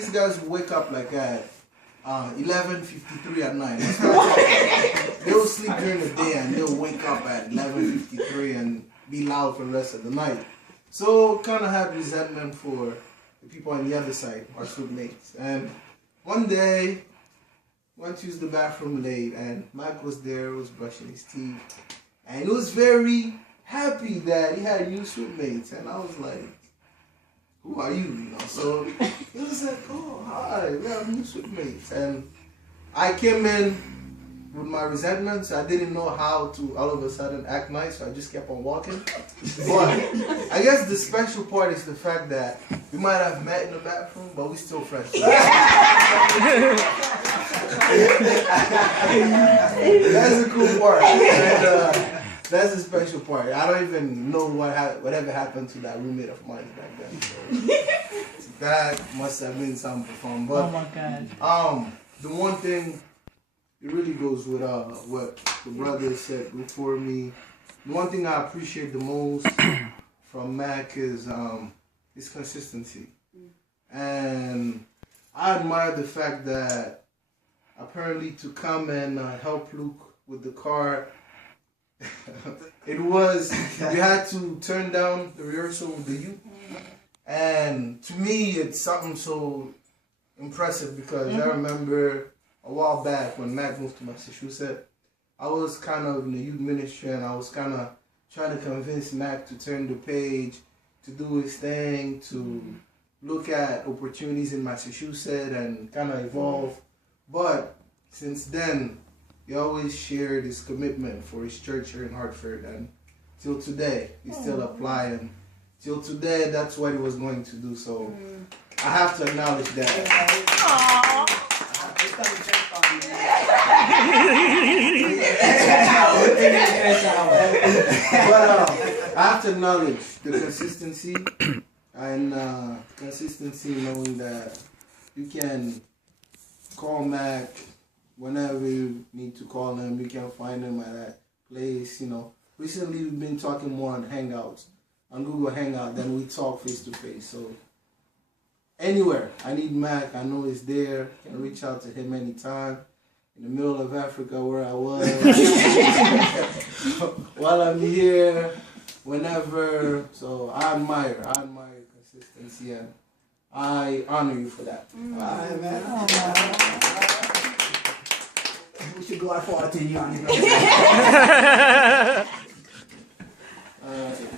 these guys wake up like at 11:53 at night. They'll sleep during the day and they'll wake up at 11:53 and be loud for the rest of the night. So kind of had resentment for the people on the other side, our schoolmates. And one day, went to use the bathroom late, and Mac was there, was brushing his teeth, and he was very happy that he had new schoolmates. And I was like, who are you? You know, so he was like, oh, hi, we have new schoolmates. And I came in with my resentment, so I didn't know how to all of a sudden act nice, so I just kept on walking. But I guess the special part is the fact that we might have met in the bathroom, but we still friends. That's a cool part. And, that's the special part. I don't even know whatever happened to that roommate of mine back then. So that must have been something fun. But, oh my God. The one thing, it really goes with what the brother said before me. The one thing I appreciate the most from Mac is his consistency. And I admire the fact that apparently to come and help Luke with the car, you had to turn down the rehearsal with the youth. And to me, it's something so impressive because I remember a while back when Mac moved to Massachusetts, I was kind of in the youth ministry and I was kind of trying to convince Mac to turn the page, to do his thing, to look at opportunities in Massachusetts and kind of evolve. But since then, he always shared his commitment for his church here in Hartford, and till today, he's still applying. Till today, that's what he was going to do. So I have to acknowledge that. But I have to acknowledge the consistency and consistency knowing that you can call Mac whenever you need to call him. You can find him at that place. You know, recently we've been talking more on Hangouts, on Google Hangout, than we talk face to face. So anywhere I need Mac, I know he's there. I can reach out to him anytime. In the middle of Africa where I was, while I'm here, whenever. So I admire your consistency, and I honor you for that. All right, man. We should go out for our 10 years.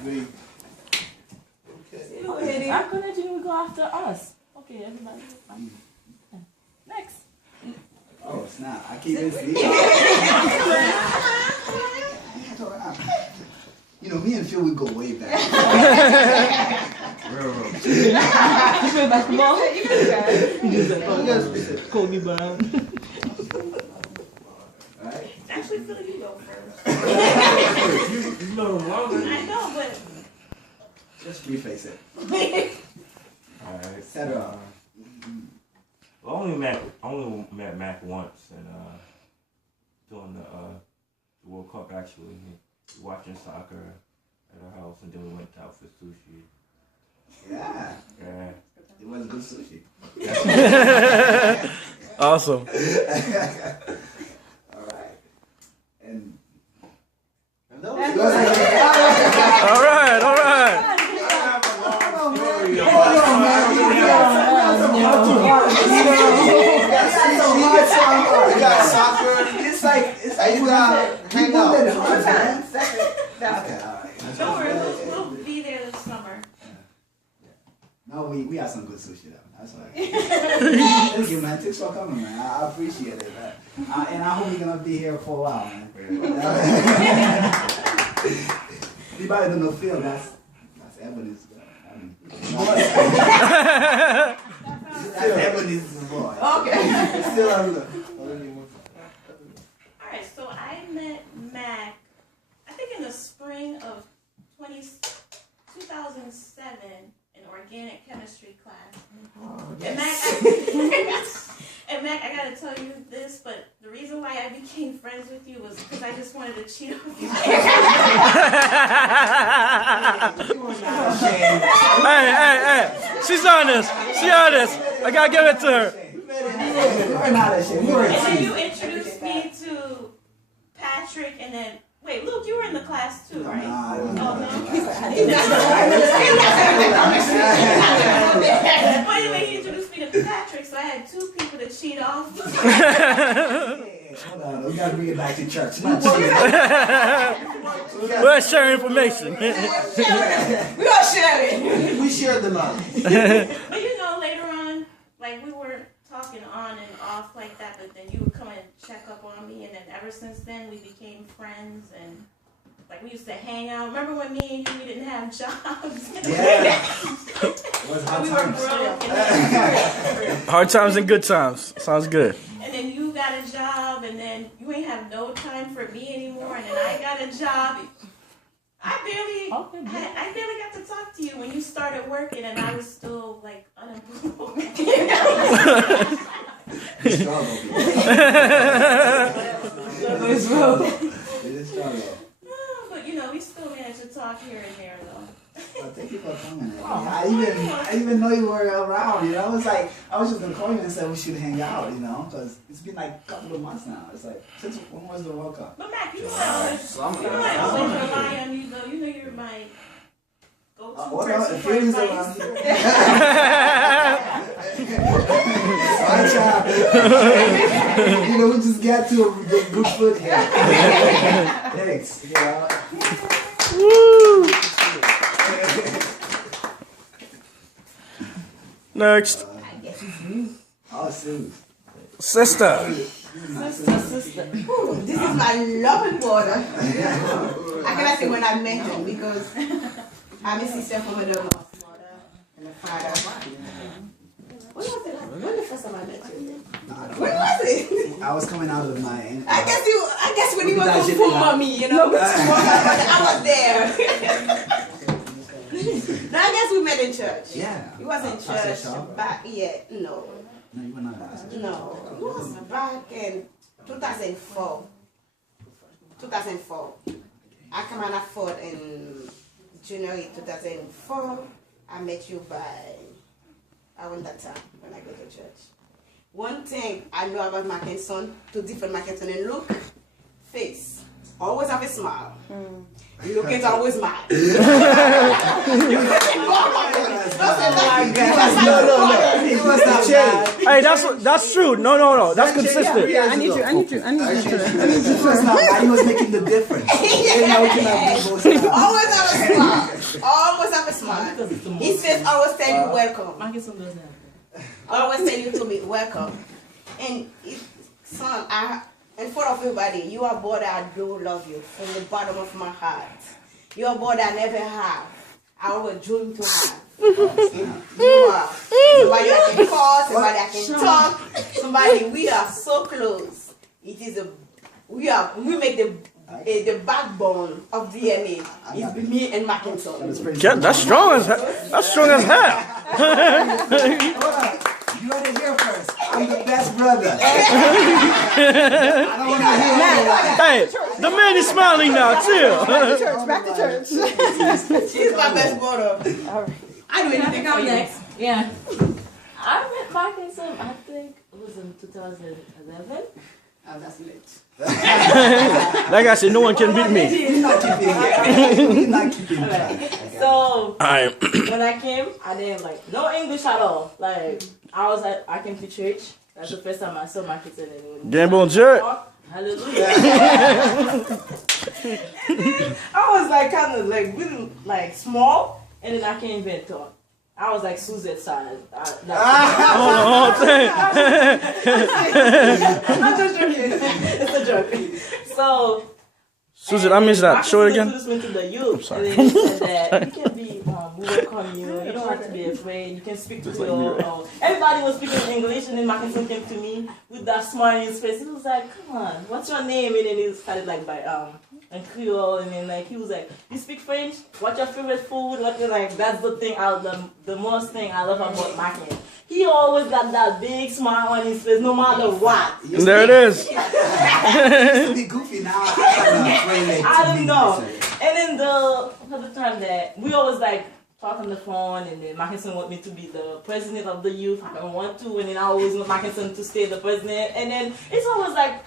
Great. Okay. I couldn't you go after us. Okay, everybody. Next. Oh, snap. I keep it sleep. You know, me and Phil, we go way back. You play basketball? You Yes, Kobe Brown. Right? Actually, Phil, you go first. You know the longer. I know, but Just preface it. Alright. Set her up. I only met Mac once, and during the World Cup actually, watching soccer at our house, and then we went out for sushi. Yeah. Yeah. It was good sushi. Awesome. All right. And All right. you got soccer. it's like You got Hangout. don't worry, we'll be there this summer. No, we had some good sushi though. That's why. Thank you, man. Thanks for coming, man. I appreciate it, man. And I hope you're gonna be here for a while, man. Anybody don't know Phil? That's Ebony's boy. That's Ebony's boy. Okay. Still on the. Alright, so I met Mac, I think in the spring of 2007 in organic chemistry class. And Mac, I gotta tell you this, but the reason why I became friends with you was because I just wanted to cheat on you. Hey. She's honest. I gotta give it to her. We're not ashamed. We were And then you teasing. introduced me to Patrick, and then wait, Luke, you were in the class too, right? Nah, I don't Oh, know. no. But anyway, he introduced me to Patrick, so I had two people to cheat off. Hold on, we gotta bring it back to church. Not cheating. We're sharing information. We gonna share it. We shared the love. But you know, later on, like we weren't talking on and off like that, but then you would come and check up on me, and then ever since then we became friends, and like we used to hang out. Remember when me and you, we didn't have jobs? Yeah. It was hard We were times. broke, and then, Hard times and good times. Sounds good. and then you got a job, and then you ain't have no time for me anymore, and then I got a job. I barely got to talk to you when you started working, and I was still like unemployed. We struggle. Struggle is real. It is struggle. But you know, we still managed to talk here and there, though. Well, thank you for coming. I even know you were around. You know, it's like I was just gonna call you and say we should hang out. You know, because it's been like a couple of months now. It's like since when was the World Cup? But Mac, you know I always rely on you, though. You know you're my go-to What person about the for feelings advice. around here? You know, we just got to a good foot here. Thanks. You know. Woo! Next. Oh, Sue. Sister. Sister. Ooh, this is my loving brother. I cannot say when I met him because I'm a sister from a mother and a father. When was it? When the first time I met you? When was it? I was coming out of my. I guess when he was a full mommy, you know. I was there. No, I guess we met in church. Yeah. He was in church back, no. No, you were not last. No, it was back in 2004. 2004. I came on a Ford in January 2004. I met you around that time when I go to church. One thing I know about Makenson, two different Makenson, and look, face, always have a smile. Look is always mad. No. He was not bad. Hey, that's true. No. That's consistent. Yeah, I need you. He was not bad. He was making the difference. You know, we cannot be both sides. Always have a smile. Always have a smile. He says, always tell you welcome. Makenson does that. Always tell you to me welcome. And son, in front of everybody, you are boy that I do love you from the bottom of my heart. You are boy that I never have. I always dream to have. You are somebody I can call, somebody I can talk, somebody we are so close. It is we make the backbone of DNA. It's me and Makenson. Yeah, that's strong as hell. That's strong as hell. You heard it here first. I'm the best brother. I don't want to hear Hey, the man is smiling now too. Back to church. She's my best brother. I do anything for you. Next. Yeah. I met Makenson, I think it was in 2011. Oh, that's late. Like I said, no one can beat me. He's not keeping track. So Alright. when I came, I didn't no English at all. Like I came to church. That's the first time I saw Makenson. Gamble and church. Hallelujah. I was kind of really small, and then I can't even talk. I was like Suzette's size. I'm just joking. It's a joke. So Susan, I missed that. Show it again. Introduced me to the youth. I'm sorry. And then he said that you can be, we welcome you. You don't have to be afraid. You can speak to your. Everybody was speaking English, and then Makenson came to me with that smile in his face. He was like, "Come on, what's your name?" And then he started by and Creole, and then he was like, "You speak French? What's your favorite food?" That's the thing. The most thing I love about Makenson. He always got that big smile on his face, no matter what. And there it is. He used to be goofy now. I don't know. And then the other time that we always talk on the phone, and then Makenson want me to be the president of the youth. I don't want to, and then I always want Makenson to stay the president. And then it's always like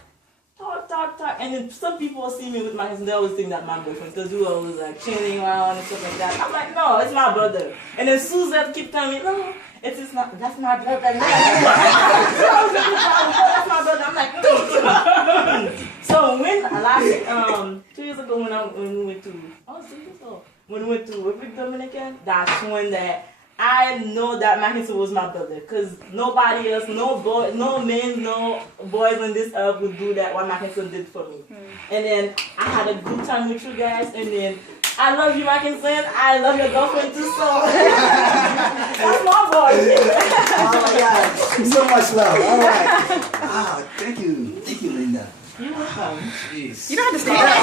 talk. And then some people see me with Makenson, they always think that my boyfriend, because we always like chilling around and stuff like that. I'm like, no, it's my brother. And then Suzette keep telling me, no, it's not. That's my brother. That's my brother. I'm like, no. So when 2 years ago when we went to 2 years ago. When we went to Republic Dominican, that's when that I know that Makenson was my brother. Because nobody else, no men, no boys on this earth would do that what Makenson did for me. And then I had a good time with you guys. And then I love you, Makenson. I love your girlfriend too, so that's my boy. Oh my God, so much love. All right. Wow, thank you, Linda. You're welcome. Jeez. You don't have to stand up. No,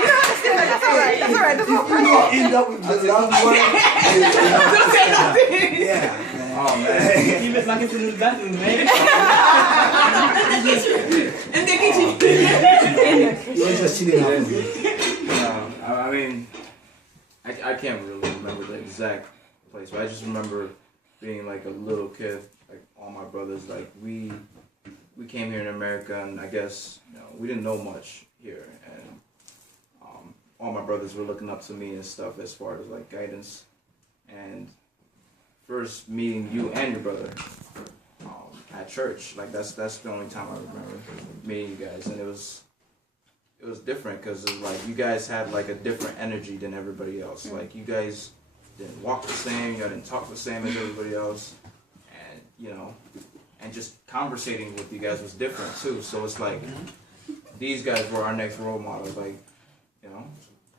you don't have to stand up. That's all right. That's all right. That's all You right. end up with the loved one. Don't say nothing. Yeah, man. Oh man. You miss Makenson in the bathroom, man. In the kitchen. You're just chilling out with me. I mean, I can't really remember the exact place, but I just remember being like a little kid, like all my brothers, like we came here in America, and I guess we didn't know much here, and all my brothers were looking up to me and stuff as far as like guidance. And first meeting you and your brother at church, like that's the only time I remember meeting you guys, and it was different because like you guys had like a different energy than everybody else. Like you guys didn't walk the same, you didn't talk the same as everybody else, and and just conversating with you guys was different too. So it's like these guys were our next role models, like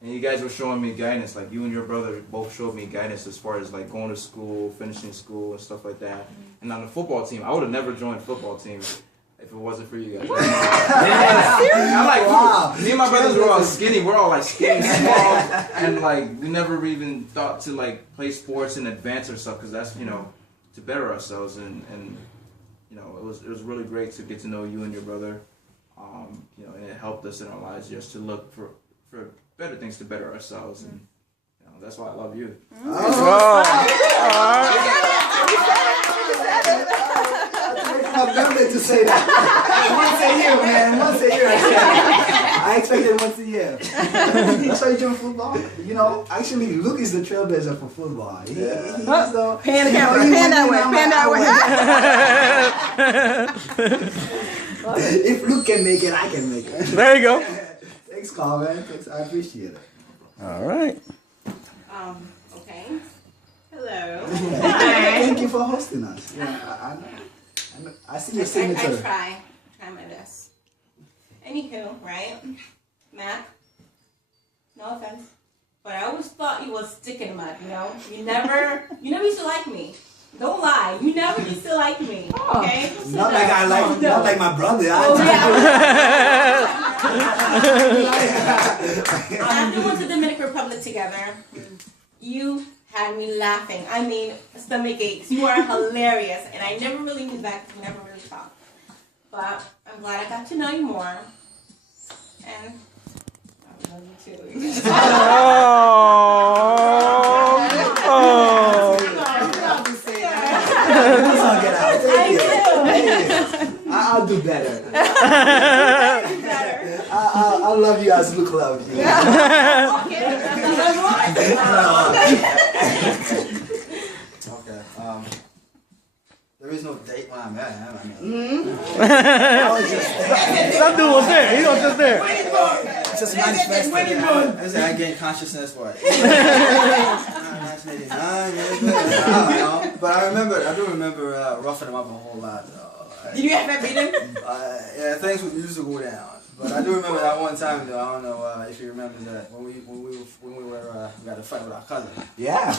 and you guys were showing me guidance. Like you and your brother both showed me guidance as far as like going to school, finishing school, and stuff like that. And on the football team, I would have never joined football team if it wasn't for you guys. I'm like, wow. Me and my brothers were all skinny. We're all like skinny, small, and like we never even thought to like play sports and advance ourselves because that's to better ourselves. And it was really great to get to know you and your brother. And it helped us in our lives just to look for better things to better ourselves, and that's why I love you. I'm tempted to say that. Once a year, man. Once a year. I expect it once a year. That's why you join football. Actually, Luke is the trailblazer for football. He's the Pan the camera. Pan that way. If Luke can make it, I can make it. There you go. Thanks, Carl, thanks. I appreciate it. All right. Okay. Hello. Thank you for hosting us. Yeah, I see your signature. I try my best. Anywho, right? Matt, no offense, but I always thought you was stick in the mud, You never used to like me. Don't lie. You never used to like me. Okay? Not like I like, not like my brother. After we went to the Dominican Republic together, you had me laughing. I mean, stomach aches. You are hilarious, and I never really knew that because we never really talked. But I'm glad I got to know you more, and I love you too. I'll do better. I'll love you as Luke loves you. Okay. There is no date when I met him. That dude was there. He was just there. It's just manifested. I gained consciousness for it. 1989, but I do remember roughing him up a whole lot. Did you ever beat him? Yeah, things used to go down. But I do remember that one time though. I don't know if you remember that when we had a fight with our cousin. Yeah.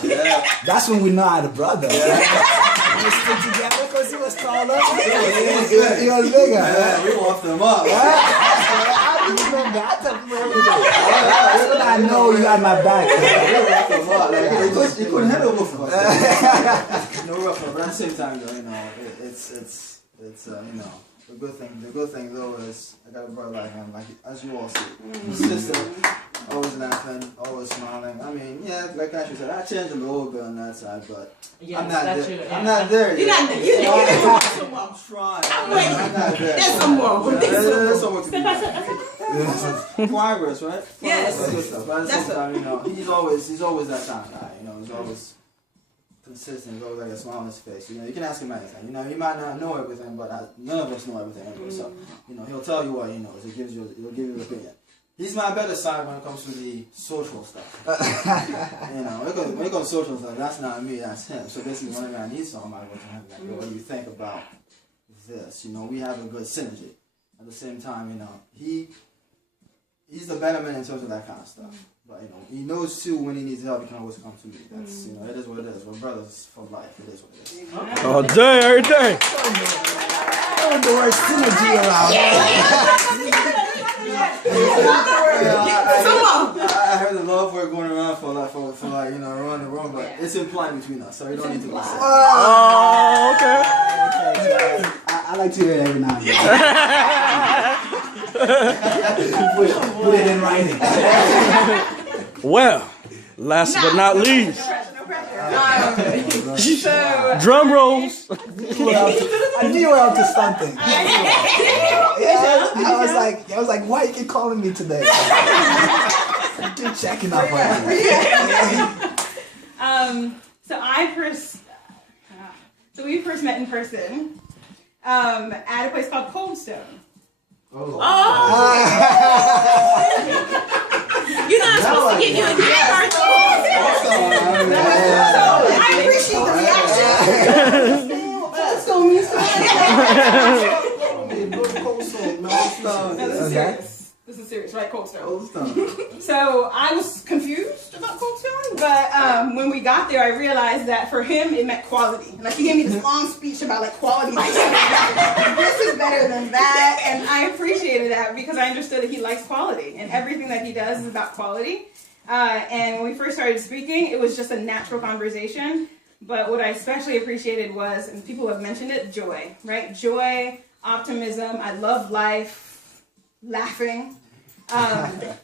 That's when we know how the brother. We stood together because he was taller. He was bigger. Yeah, we walked him up. I do remember. I tell people everything. I know you had my back. We walked him up. You couldn't handle both of us. No rough, but at the same time though, it's the good thing though is I got a brother like him, like as you all see, consistent, always laughing, always smiling. I mean, yeah, like Ashley said, I changed a little bit on that side, but Yes, I'm not that's there. true, I'm yeah. not there You're yet. not there. You're I'm trying. I'm not there. There's some more. There's some work to be Step by done. step. Progress, right? Yes. That's good stuff. But at the same time, you know, he's always that kind of guy. You know, he's always consistent. He's always like a smile on his face. You know, you can ask him anything. You know, he might not know everything, but none of us know everything anyway. So, you know, he'll tell you what he knows. He'll give you an opinion. He's my better side when it comes to the social stuff. You know, when it comes to social stuff, that's not me, that's him. So basically, whenever I need something, I go to him like, yo, what do you think about this? You know, we have a good synergy. At the same time, you know, he's the better man in terms of that kind of stuff. But you know, he knows too when he needs help. He can always come to me. That's you know, it is what it is. We're brothers for life. It is what it is. All day, every day. The word synergy around. I heard the love word going around for like you know around the room, but it's implied between us, so you don't need to be said. Oh, okay. I like to hear it every now and then. put it in writing. Well, last but not least, So, drum rolls. I knew you were up to something. I was like, why you keep calling me today? Keep checking up on me. So we first met in person at a place called Cold Stone. you're not supposed to get you a gift. I appreciate the reaction. This is serious, right? Cold Stone. So I was confused about Cold Stone, but when we got there, I realized that for him it meant quality. Like he gave me this long speech about like quality. This is better than that, and I appreciated that because I understood that he likes quality, and everything that he does is about quality. And when we first started speaking, it was just a natural conversation. But what I especially appreciated was, and people have mentioned it, joy, right? Joy, optimism. I love life, laughing,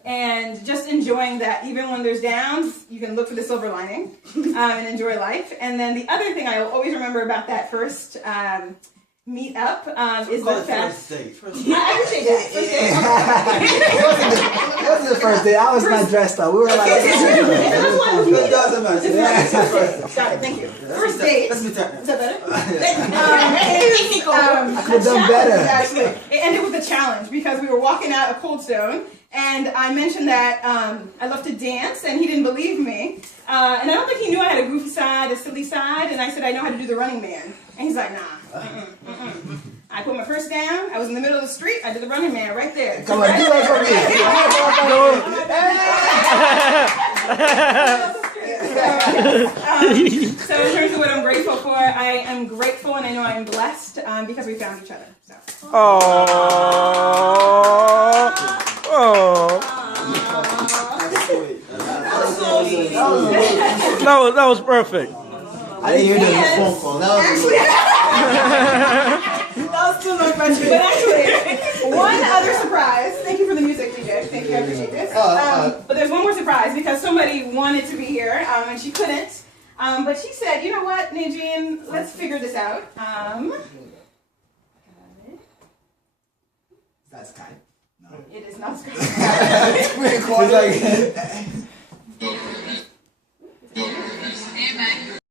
and just enjoying that even when there's downs, you can look for the silver lining and enjoy life. And then the other thing I always remember about that first meet up is the fact. First date. I appreciate that. It wasn't the first day. I was not dressed up. We were like, It doesn't matter. Got it, thank you. First date. Let's be technical. Is that better? I could have done better. Actually, it ended with a challenge because we were walking out of Cold Stone, and I mentioned that I love to dance, and he didn't believe me. And I don't think he knew I had a goofy side, a silly side, and I said I know how to do the Running Man. And he's like, nah. I put my purse down, I was in the middle of the street, I did the Running Man right there. Come on, do that for me. So in terms of what I'm grateful for, I am grateful and I know I am blessed because we found each other. So. That was perfect. I didn't hear the phone call. That was too much pressure. But actually, one other surprise. Thank you for the music, DJ. Thank you, I appreciate this. But there's one more surprise because somebody wanted to be here and she couldn't. But she said, you know what, Nadine, let's figure this out. That's kind. No. It is not Skype. It's like